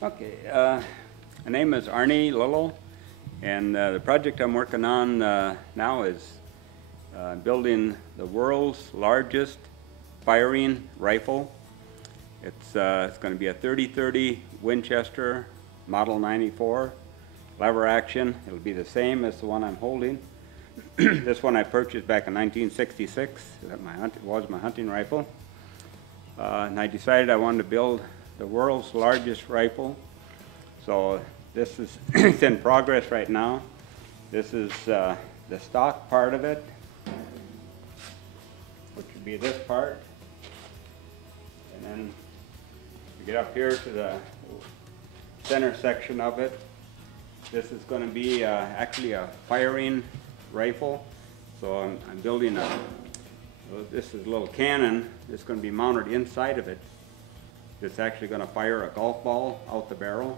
Okay, my name is Arnie Lillo, and the project I'm working on now is building the world's largest firing rifle. It's going to be a 30-30 Winchester Model 94 lever action. It'll be the same as the one I'm holding. This one I purchased back in 1966. It was my hunting rifle. And I decided I wanted to build the world's largest rifle. So this is it's in progress right now. This is the stock part of it, which would be this part. And then we get up here to the center section of it. This is going to be actually a firing rifle. So I'm building this is a little cannon. It's going to be mounted inside of it. It's actually going to fire a golf ball out the barrel.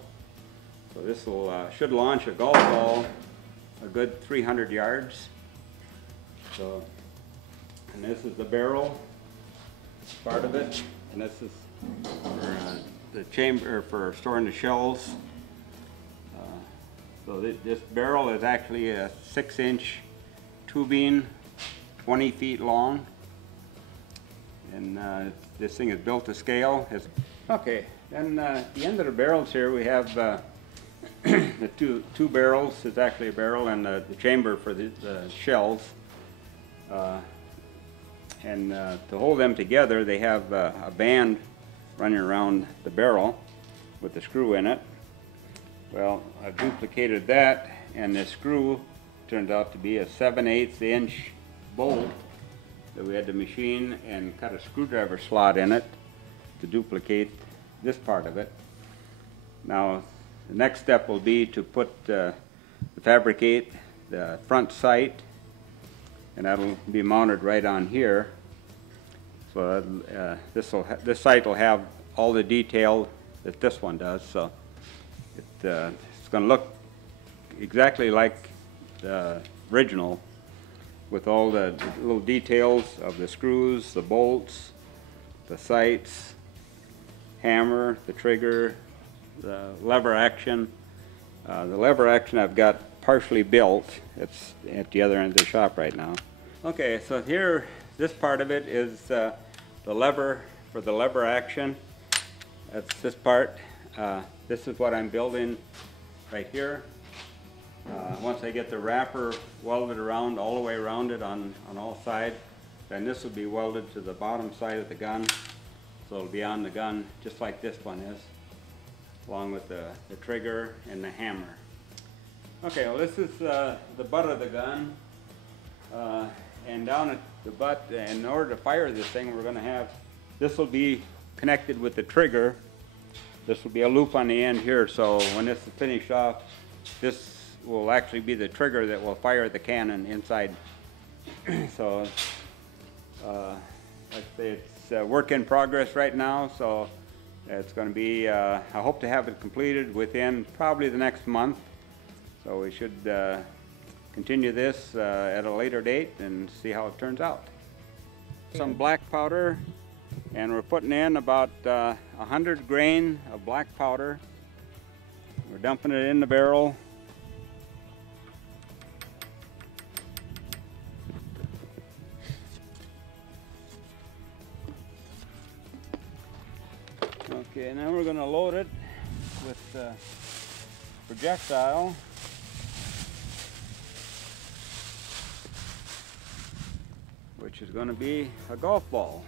So this should launch a golf ball a good 300 yards. So, and this is the barrel part of it, and this is for the chamber for storing the shells. So this barrel is actually a 6-inch tubing, 20 feet long, and this thing is built to scale. Okay, then at the end of the barrels here we have the two barrels. It's actually a barrel and the chamber for the shells. And to hold them together, they have a band running around the barrel with the screw in it. Well, I've duplicated that, and this screw turned out to be a 7/8 inch bolt that we had to machine and cut a screwdriver slot in it to duplicate this part of it. Now, the next step will be to fabricate the front sight, and that'll be mounted right on here. So this sight will have all the detail that this one does. So it's going to look exactly like the original, with all the little details of the screws, the bolts, the sights, hammer, the trigger, the lever action. The lever action I've got partially built. It's at the other end of the shop right now. Okay, so here, this part of it is the lever for the lever action. That's this part. This is what I'm building right here. Once I get the wrapper welded around, all the way around it on all sides, then this will be welded to the bottom side of the gun. So it'll be on the gun just like this one is, along with the trigger and the hammer. Okay, well this is the butt of the gun. And down at the butt, in order to fire this thing, we're going to have, this will be connected with the trigger. This will be a loop on the end here, so when this is finished off, this will actually be the trigger that will fire the cannon inside. So, like I say, it's a work in progress right now, so it's going to be, I hope to have it completed within probably the next month. So we should continue this at a later date and see how it turns out. Some black powder, and we're putting in about 100 grain of black powder. We're dumping it in the barrel. Okay, now we're going to load it with projectile. Which is going to be a golf ball.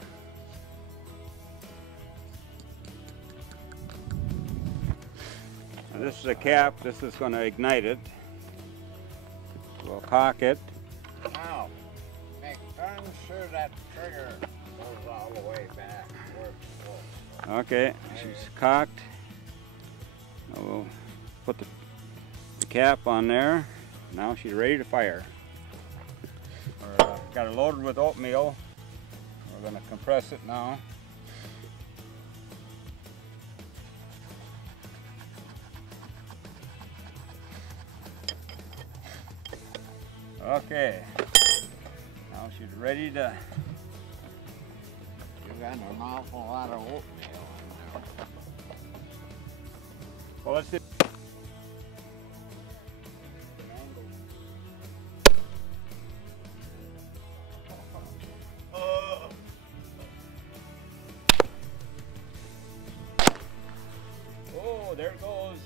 Now this is a cap. This is going to ignite it. We'll cock it. Now, make sure that trigger goes all the way back where it's supposed to. Okay, she's cocked. Now we'll put the cap on there. Now she's ready to fire. Got it loaded with oatmeal. We're going to compress it now. Okay, now she's ready to. You got an awful lot of oatmeal in there. Well, let's see. Oh, there it goes.